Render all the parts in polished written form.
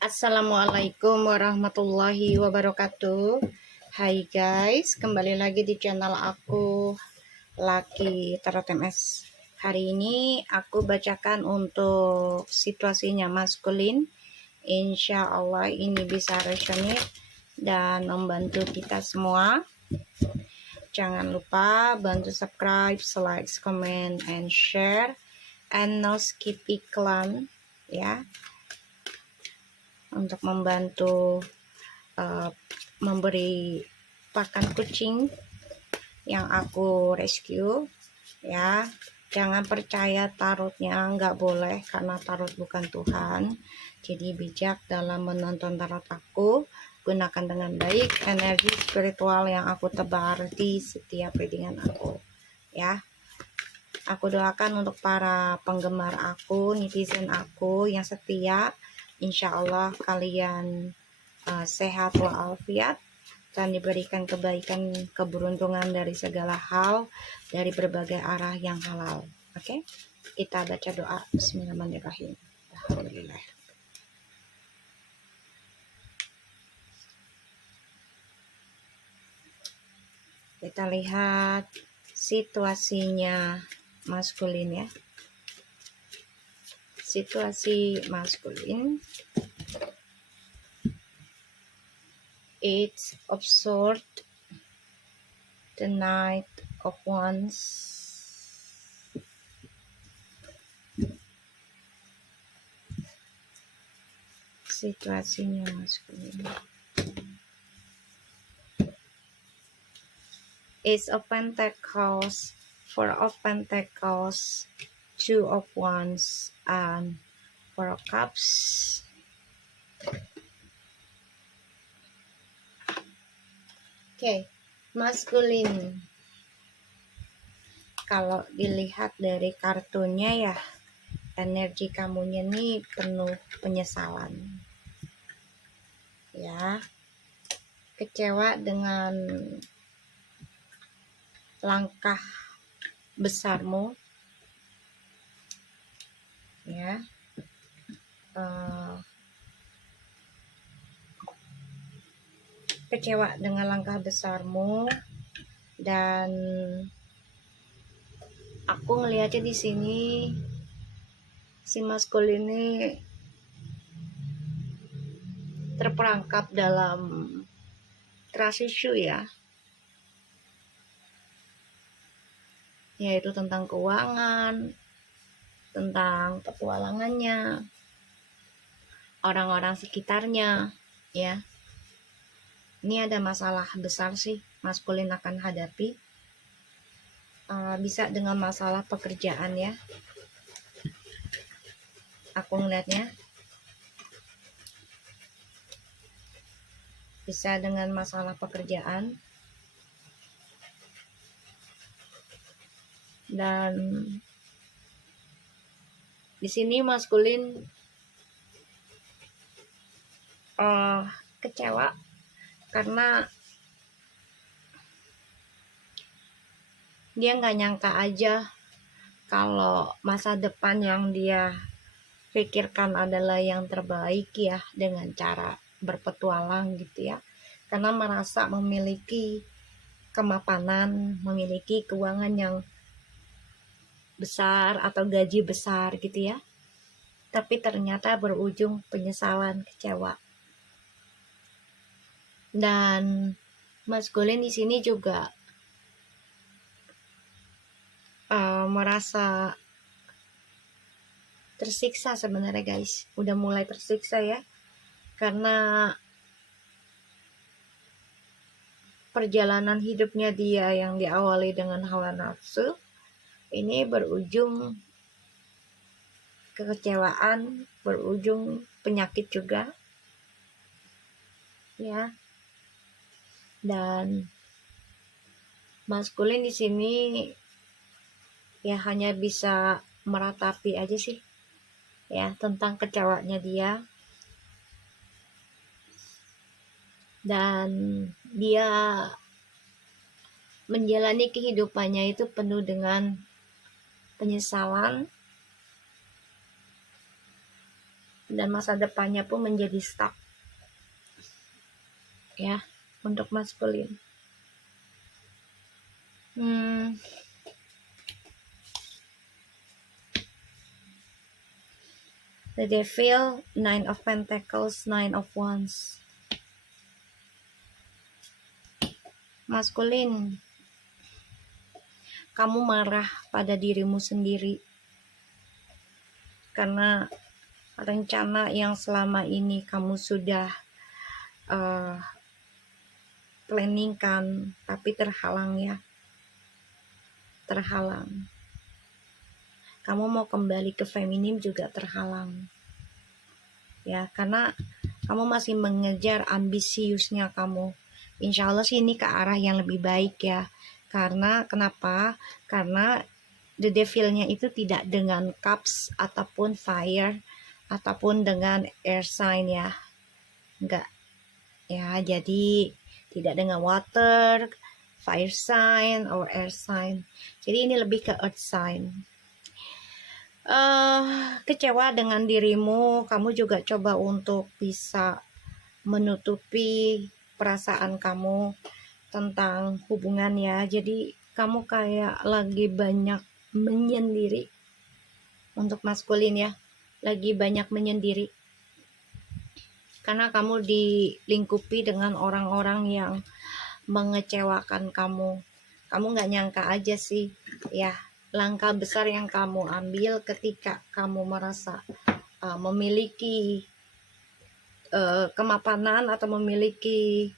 Assalamualaikum warahmatullahi wabarakatuh. Hai guys, kembali lagi di channel aku Laki Tarot MS. Hari ini aku bacakan untuk situasinya maskulin. Insya Allah ini bisa resonate dan membantu kita semua. Jangan lupa bantu subscribe, like, comment, and share, and no skip iklan ya, untuk membantu memberi pakan kucing yang aku rescue ya. Jangan percaya tarotnya, nggak boleh, karena tarot bukan Tuhan. Jadi bijak dalam menonton tarot aku, gunakan dengan baik energi spiritual yang aku tebar di setiap readingan aku ya. Aku doakan untuk para penggemar aku, netizen aku yang setia. Insya Allah kalian sehat walafiat dan diberikan kebaikan, keberuntungan dari segala hal, dari berbagai arah yang halal. Oke, kita baca doa. Bismillahirrahmanirrahim. Alhamdulillah. Kita lihat situasinya maskulin ya. Situasi maskulin. Eight of Swords, the Knight of Wands, situasinya maskulin. Ace of Pentacles, Four of Pentacles, Two of Wands, and Four of Cups. Oke, maskulin. Kalau dilihat dari kartunya ya, energi kamunya nih penuh penyesalan. Ya, kecewa dengan langkah besarmu. Ya, kecewa dengan langkah besarmu, dan aku ngelihatnya di sini si maskulin ini terperangkap dalam trust issue ya, yaitu tentang keuangan, tentang petualangannya, orang-orang sekitarnya ya. Ini ada masalah besar sih maskulin akan hadapi. Bisa dengan masalah pekerjaan ya, aku ngeliatnya bisa dengan masalah pekerjaan. Dan di sini maskulin kecewa karena dia nggak nyangka aja kalau masa depan yang dia pikirkan adalah yang terbaik ya, dengan cara berpetualang gitu ya, karena merasa memiliki kemapanan, memiliki keuangan yang besar atau gaji besar gitu ya, tapi ternyata berujung penyesalan, kecewa. Dan maskulin di sini juga merasa tersiksa sebenarnya guys, udah mulai tersiksa ya, karena perjalanan hidupnya dia yang diawali dengan hawa nafsu ini berujung kekecewaan, berujung penyakit juga ya. Dan maskulin di sini ya hanya bisa meratapi aja sih ya tentang kecewanya dia, dan dia menjalani kehidupannya itu penuh dengan penyesalan, dan masa depannya pun menjadi stuck ya untuk maskulin. The Devil, Nine of Pentacles, Nine of Wands. Maskulin, kamu marah pada dirimu sendiri karena rencana yang selama ini kamu sudah planningkan, tapi terhalang ya. Terhalang. Kamu mau kembali ke feminim juga terhalang. Ya, karena kamu masih mengejar ambisiusnya kamu. Insya Allah sih ini ke arah yang lebih baik ya. Karena kenapa? Karena the devilnya itu tidak dengan cups ataupun fire ataupun dengan air sign ya. Enggak. Ya, jadi tidak dengan water, fire sign, or air sign. Jadi ini lebih ke earth sign. Kecewa dengan dirimu, kamu juga coba untuk bisa menutupi perasaan kamu tentang hubungan ya. Jadi kamu kayak lagi banyak menyendiri untuk maskulin ya. Lagi banyak menyendiri. Karena kamu dilingkupi dengan orang-orang yang mengecewakan kamu. Kamu gak nyangka aja sih ya, langkah besar yang kamu ambil ketika kamu merasa memiliki kemapanan atau memiliki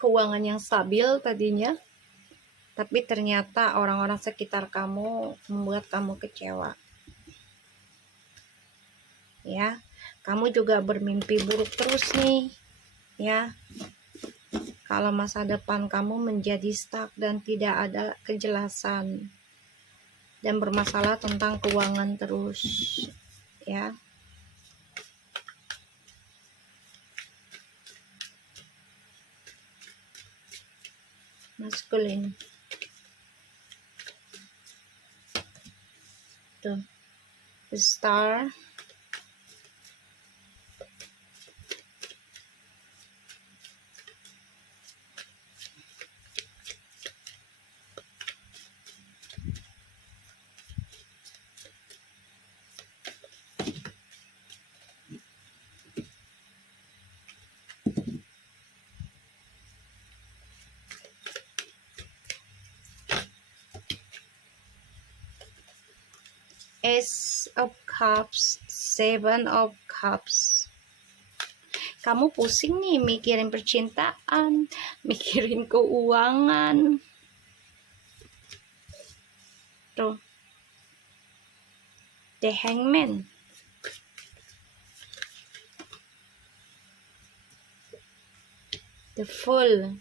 keuangan yang stabil tadinya, tapi ternyata orang-orang sekitar kamu membuat kamu kecewa ya. Kamu juga bermimpi buruk terus nih ya. Kalau masa depan kamu menjadi stuck dan tidak ada kejelasan dan bermasalah tentang keuangan terus ya. Maskulin tuh, the Star, Ace of Cups, Seven of Cups. Kamu pusing nih mikirin percintaan, mikirin keuangan. Tuh. The Hangman. The Fool.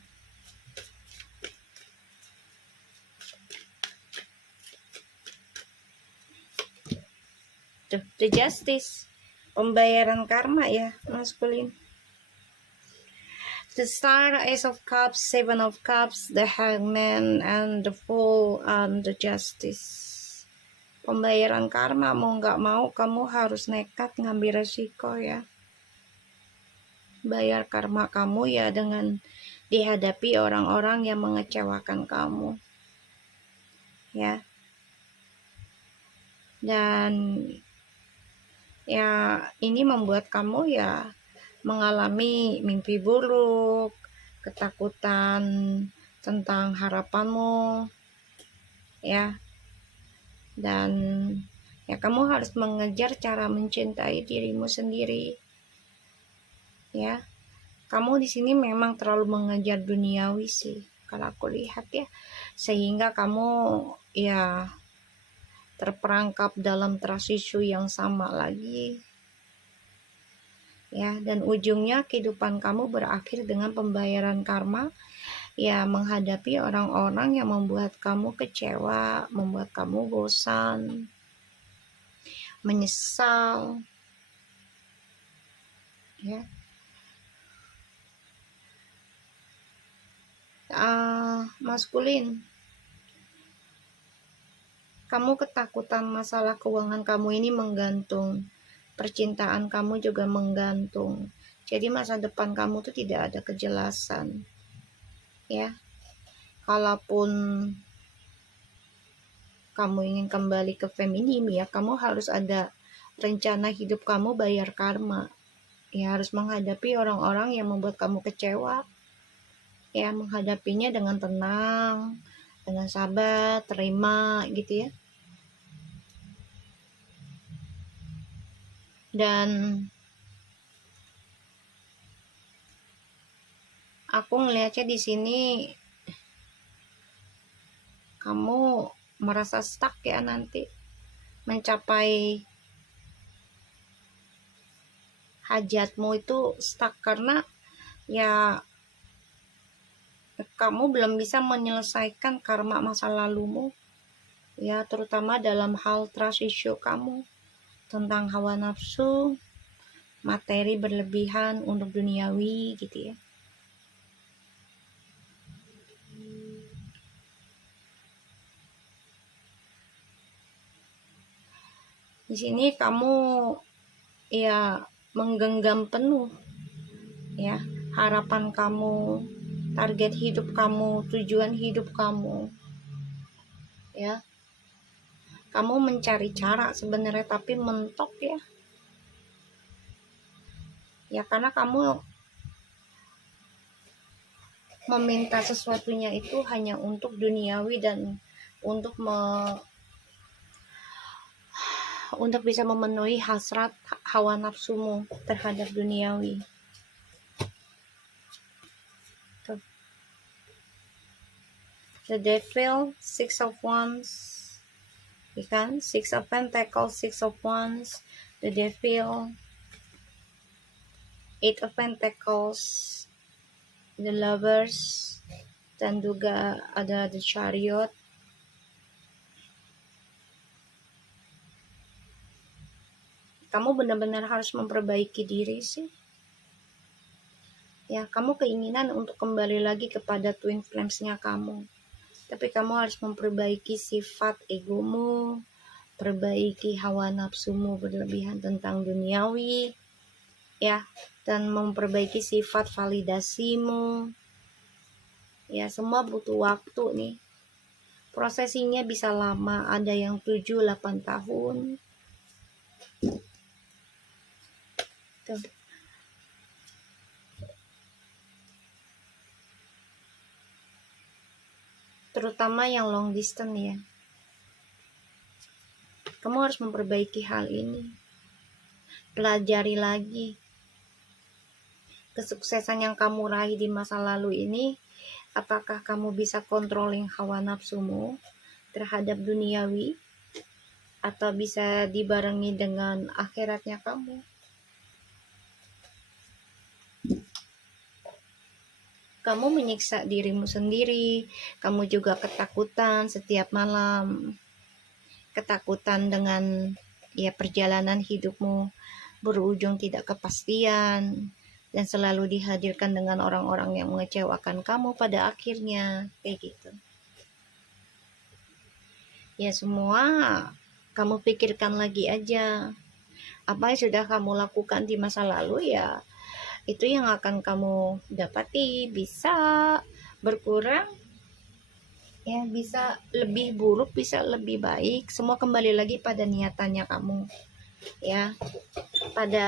Tuh, The Justice. Pembayaran karma ya, maskulin. The Star, Ace of Cups, Seven of Cups, The Hangman, and The Fool, and The Justice. Pembayaran karma, mau nggak mau kamu harus nekat ngambil resiko ya. Bayar karma kamu ya dengan dihadapi orang-orang yang mengecewakan kamu ya. Dan ya ini membuat kamu ya mengalami mimpi buruk, ketakutan tentang harapanmu ya. Dan ya kamu harus mengejar cara mencintai dirimu sendiri ya. Kamu di sini memang terlalu mengejar duniawi sih kalau aku lihat ya, sehingga kamu ya terperangkap dalam trust issue yang sama lagi ya. Dan ujungnya kehidupan kamu berakhir dengan pembayaran karma ya, menghadapi orang-orang yang membuat kamu kecewa, membuat kamu bosan, menyesal ya. Maskulin, kamu ketakutan masalah keuangan kamu ini menggantung percintaan kamu juga menggantung. Jadi masa depan kamu tuh tidak ada kejelasan. Ya, kalaupun kamu ingin kembali ke feminim, ya kamu harus ada rencana hidup kamu bayar karma. Ya, harus menghadapi orang-orang yang membuat kamu kecewa. Ya, menghadapinya dengan tenang, dengan sabar, terima gitu ya. Dan aku ngelihatnya di sini kamu merasa stuck ya nanti mencapai hajatmu itu stuck karena ya kamu belum bisa menyelesaikan karma masa lalumu, ya terutama dalam hal trust issue kamu tentang hawa nafsu, materi berlebihan untuk duniawi gitu ya. Di sini kamu ya menggenggam penuh ya harapan kamu, target hidup kamu, tujuan hidup kamu. Ya. Kamu mencari cara sebenarnya tapi mentok ya. Ya karena kamu meminta sesuatunya itu hanya untuk duniawi dan untuk untuk bisa memenuhi hasrat hawa nafsumu terhadap duniawi. Tuh. The Devil, Six of Wands, ya kan? Six of Pentacles, Six of Wands, The Devil, Eight of Pentacles, The Lovers, dan juga ada The Chariot. Kamu benar-benar harus memperbaiki diri sih. Ya, kamu keinginan untuk kembali lagi kepada twin flames-nya kamu. Tapi kamu harus memperbaiki sifat egomu, perbaiki hawa nafsumu berlebihan tentang duniawi, ya, dan memperbaiki sifat validasimu. Ya, semua butuh waktu nih. Prosesinya bisa lama, ada yang 7-8 tahun. Tuh. Terutama yang long distance ya. Kamu harus memperbaiki hal ini. Pelajari lagi. Kesuksesan yang kamu raih di masa lalu ini, apakah kamu bisa controlling hawa nafsumu terhadap duniawi? Atau bisa dibarengi dengan akhiratnya kamu? Kamu menyiksa dirimu sendiri, kamu juga ketakutan setiap malam. Ketakutan dengan ya perjalanan hidupmu berujung tidak kepastian dan selalu dihadirkan dengan orang-orang yang mengecewakan kamu pada akhirnya, kayak gitu. Ya semua kamu pikirkan lagi aja. Apa yang sudah kamu lakukan di masa lalu ya itu yang akan kamu dapati, bisa berkurang, ya bisa lebih buruk, bisa lebih baik. Semua kembali lagi pada niatannya kamu, ya, pada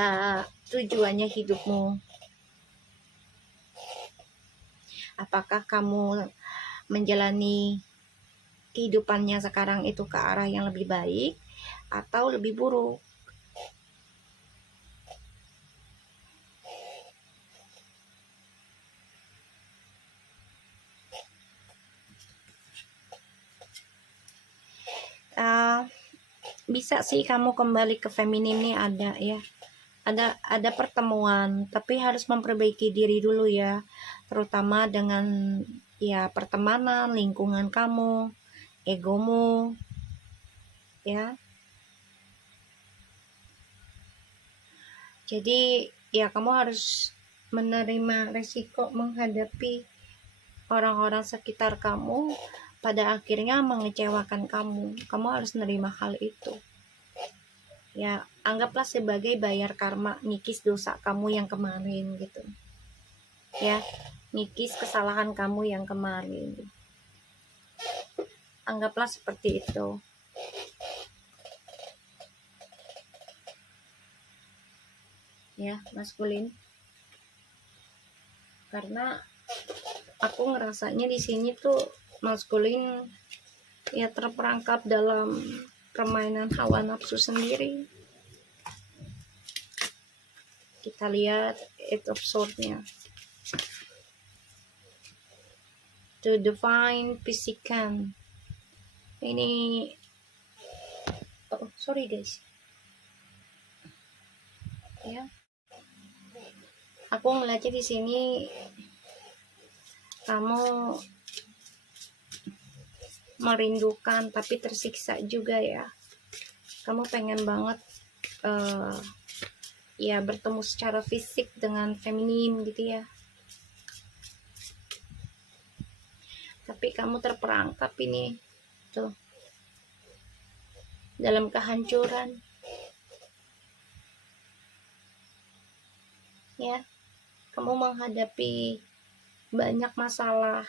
tujuannya hidupmu. Apakah kamu menjalani kehidupannya sekarang itu ke arah yang lebih baik atau lebih buruk? Bisa sih kamu kembali ke feminim nih, ada ya, ada pertemuan, tapi harus memperbaiki diri dulu ya, terutama dengan ya pertemanan, lingkungan kamu, egomu, ya. Jadi ya kamu harus menerima resiko menghadapi orang-orang sekitar kamu pada akhirnya mengecewakan kamu. Kamu harus menerima hal itu. Ya, anggaplah sebagai bayar karma, ngikis dosa kamu yang kemarin gitu. Ya, ngikis kesalahan kamu yang kemarin. Anggaplah seperti itu. Ya, maskulin. Karena aku ngerasanya di sini tuh maskulin ya terperangkap dalam permainan hawa nafsu sendiri. Kita lihat Eight of Swords-nya. The Divine Physical. Ini oh, sorry guys. Ya. Aku ngeliatnya di sini kamu merindukan tapi tersiksa juga ya. Kamu pengen banget ya bertemu secara fisik dengan feminin gitu ya. Tapi kamu terperangkap ini tuh dalam kehancuran. Ya, kamu menghadapi banyak masalah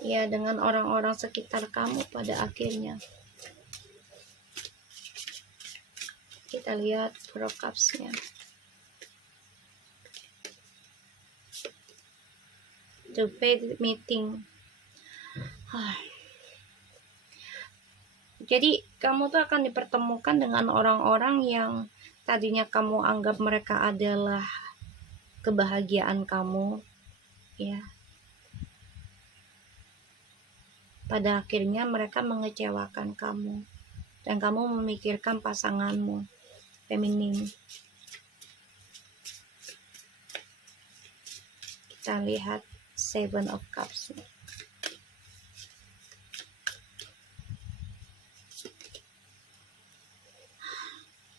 ya dengan orang-orang sekitar kamu pada akhirnya. Kita lihat Four of Cups-nya. The Fate Meeting. Jadi kamu tuh akan dipertemukan dengan orang-orang yang tadinya kamu anggap mereka adalah kebahagiaan kamu, ya. Pada akhirnya mereka mengecewakan kamu dan kamu memikirkan pasanganmu feminin. Kita lihat Seven of Cups.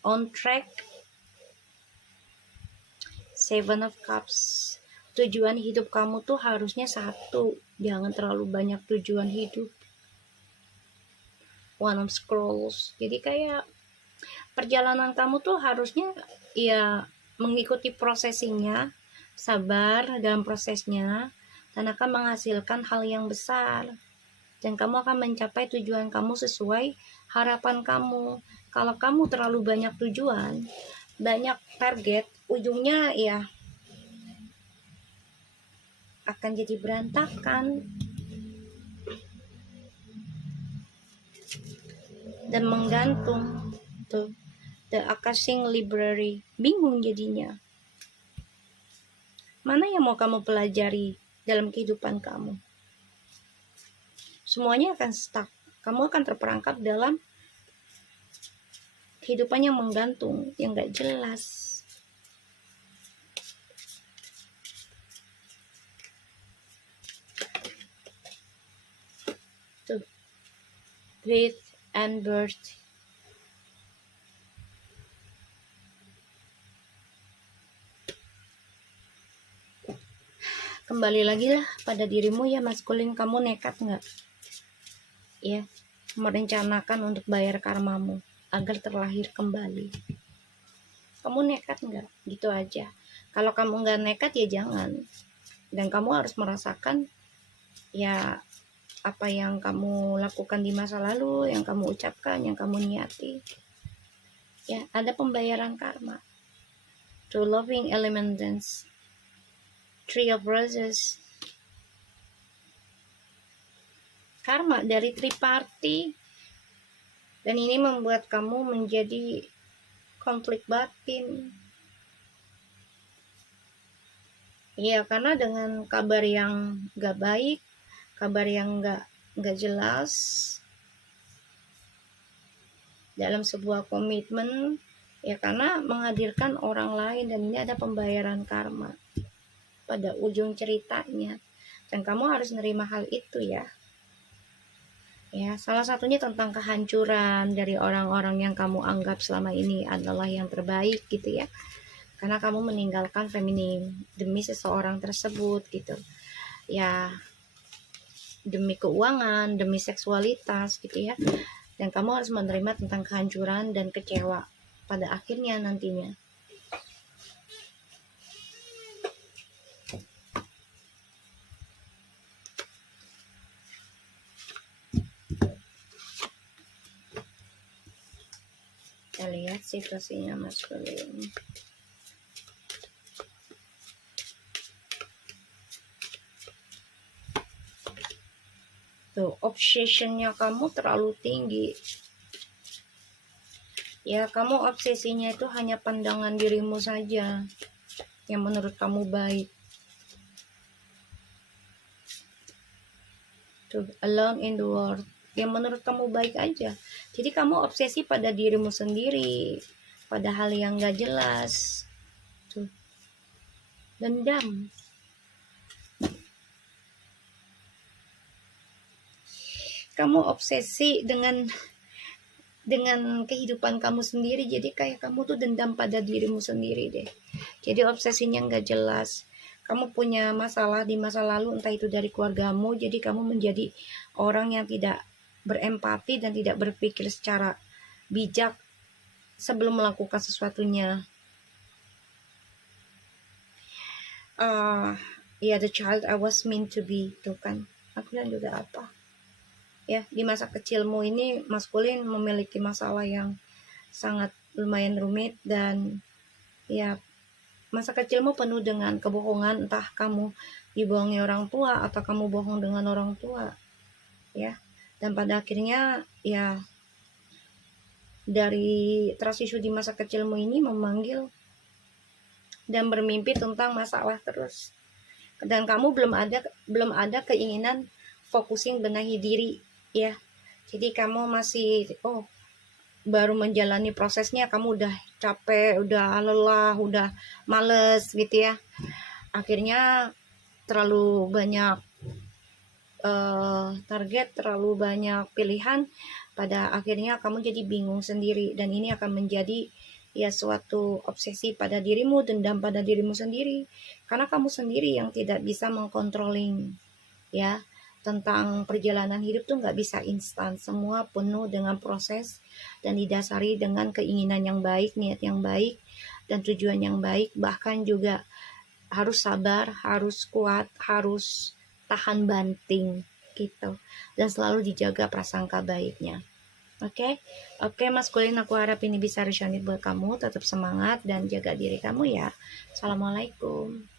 On track. Seven of Cups. Tujuan hidup kamu tuh harusnya satu. Jangan terlalu banyak tujuan hidup. One of Scrolls. Jadi kayak perjalanan kamu tuh harusnya ya mengikuti prosesinya, sabar dalam prosesnya, dan akan menghasilkan hal yang besar. Dan kamu akan mencapai tujuan kamu sesuai harapan kamu. Kalau kamu terlalu banyak tujuan, banyak target, ujungnya ya akan jadi berantakan dan menggantung. Tuh, The Akashic Library, bingung jadinya. Mana yang mau kamu pelajari dalam kehidupan kamu? Semuanya akan stuck. Kamu akan terperangkap dalam kehidupan yang menggantung, yang gak jelas. Tuh, Death and Birth. Kembali lagi lah pada dirimu ya maskulin, kamu nekat nggak? Ya, merencanakan untuk bayar karmamu agar terlahir kembali. Kamu nekat nggak? Gitu aja. Kalau kamu nggak nekat ya jangan. Dan kamu harus merasakan ya apa yang kamu lakukan di masa lalu, yang kamu ucapkan, yang kamu niati. Ya, ada pembayaran karma. To Loving Element Dance. Tree of Roses. Karma dari triparty. Dan ini membuat kamu menjadi konflik batin. Iya, karena dengan kabar yang gak baik, kabar yang gak jelas dalam sebuah komitmen, ya karena menghadirkan orang lain, dan ini ada pembayaran karma pada ujung ceritanya, dan kamu harus nerima hal itu ya. Ya, salah satunya tentang kehancuran dari orang-orang yang kamu anggap selama ini adalah yang terbaik gitu ya, karena kamu meninggalkan feminin demi seseorang tersebut gitu ya, demi keuangan, demi seksualitas gitu ya. Dan kamu harus menerima tentang kehancuran dan kecewa pada akhirnya nantinya. Kita lihat situasinya maskulin. Tuh, obsessionnya kamu terlalu tinggi. Ya, kamu obsesinya itu hanya pandangan dirimu saja yang menurut kamu baik. Tuh, alone in the world, yang menurut kamu baik aja. Jadi kamu obsesi pada dirimu sendiri, pada hal yang gak jelas. Tuh, dendam. Kamu obsesi dengan kehidupan kamu sendiri, jadi kayak kamu tuh dendam pada dirimu sendiri deh. Jadi obsesinya nggak jelas. Kamu punya masalah di masa lalu, entah itu dari keluargamu, jadi kamu menjadi orang yang tidak berempati dan tidak berpikir secara bijak sebelum melakukan sesuatunya. Ya, the child I was meant to be, tuh kan. Aku bilang juga apa? Ya, di masa kecilmu ini maskulin memiliki masalah yang sangat lumayan rumit, dan ya masa kecilmu penuh dengan kebohongan, entah kamu dibohongi orang tua atau kamu bohong dengan orang tua ya. Dan pada akhirnya ya dari trust issue di masa kecilmu ini memanggil dan bermimpi tentang masalah terus, dan kamu belum ada keinginan focusing benahi diri ya. Jadi kamu masih baru menjalani prosesnya, kamu udah capek, udah lelah, udah males gitu ya. Akhirnya terlalu banyak target, terlalu banyak pilihan, pada akhirnya kamu jadi bingung sendiri, dan ini akan menjadi ya suatu obsesi pada dirimu, dendam pada dirimu sendiri, karena kamu sendiri yang tidak bisa mengkontrolling ya. Tentang perjalanan hidup tuh nggak bisa instan, semua penuh dengan proses dan didasari dengan keinginan yang baik, niat yang baik, dan tujuan yang baik. Bahkan juga harus sabar, harus kuat, harus tahan banting gitu, dan selalu dijaga prasangka baiknya. Oke, maskulin, aku harap ini bisa resonate buat kamu. Tetap semangat dan jaga diri kamu ya. Assalamualaikum.